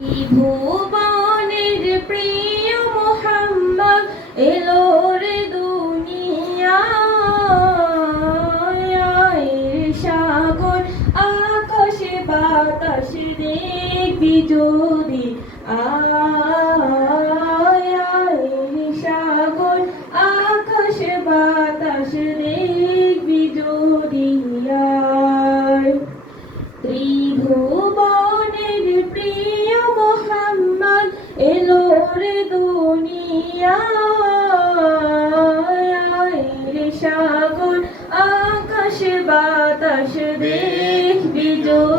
ভুবনের প্রিয় মোহাম্মদ এলো রে দুনিয়ায়, সাগর আকাশে বাতাস দেখবি যদি সাগর আকাশে বাতাস দেখবি যদি ত্রিভুবনের প্রিয় মোহাম্মদ এলো রে দুনিয়ায়, সাগর আকাশ বাতাস দেখবি যদি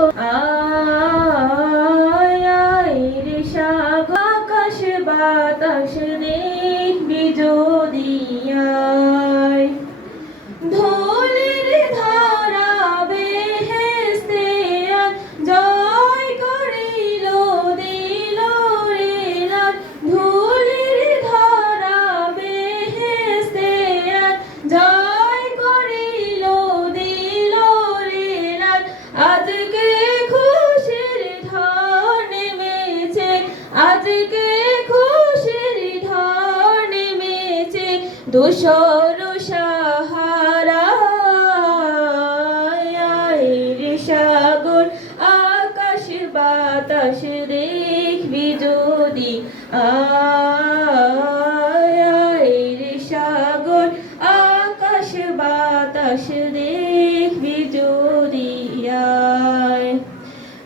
সাগর আকাশ বাতাস দেখবি যদি ধুলির ধারা বেহেশতে জয় করিল দিল রে লাল, ধুলির ধারা বেহেশতে জয় করিল দিল রে লাল। আজকে খুশির ঢল নেমেছে, আজকে খুশির ঢল নেমেছে ধূসর সাহারায়, সাগর আকাশ বাতাস দেখবি যদি সাগর আকাশ বাতাস দেখবি যদি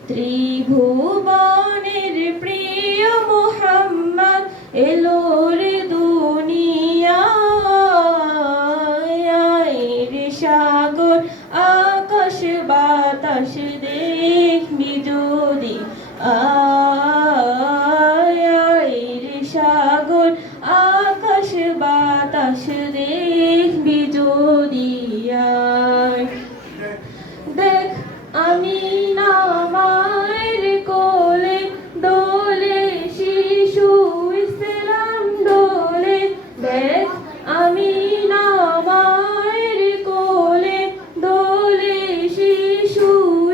ত্রিভুবনের প্রিয় মোহাম্মদ এলো রে দুনিয়ায়, সাগর আকাশ বাতাস দেখবি যদি সাগর আকাশ বাতাস দেখবি যদি দেখ আমি না মায়ের কোলে দোলে শিশু ইসলাম দোলে, দেখ আমি না মায়ের কোলে দোলে শিশু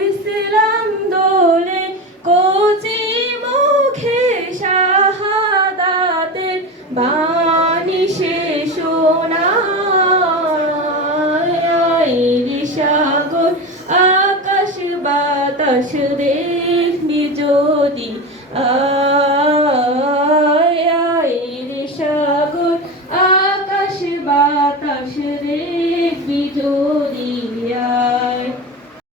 ইসলাম দোলে, কচি মুখে শাহাদাতের বাণী সে শোনায়, সাগর আকাশ বাতাস দেখবি যদি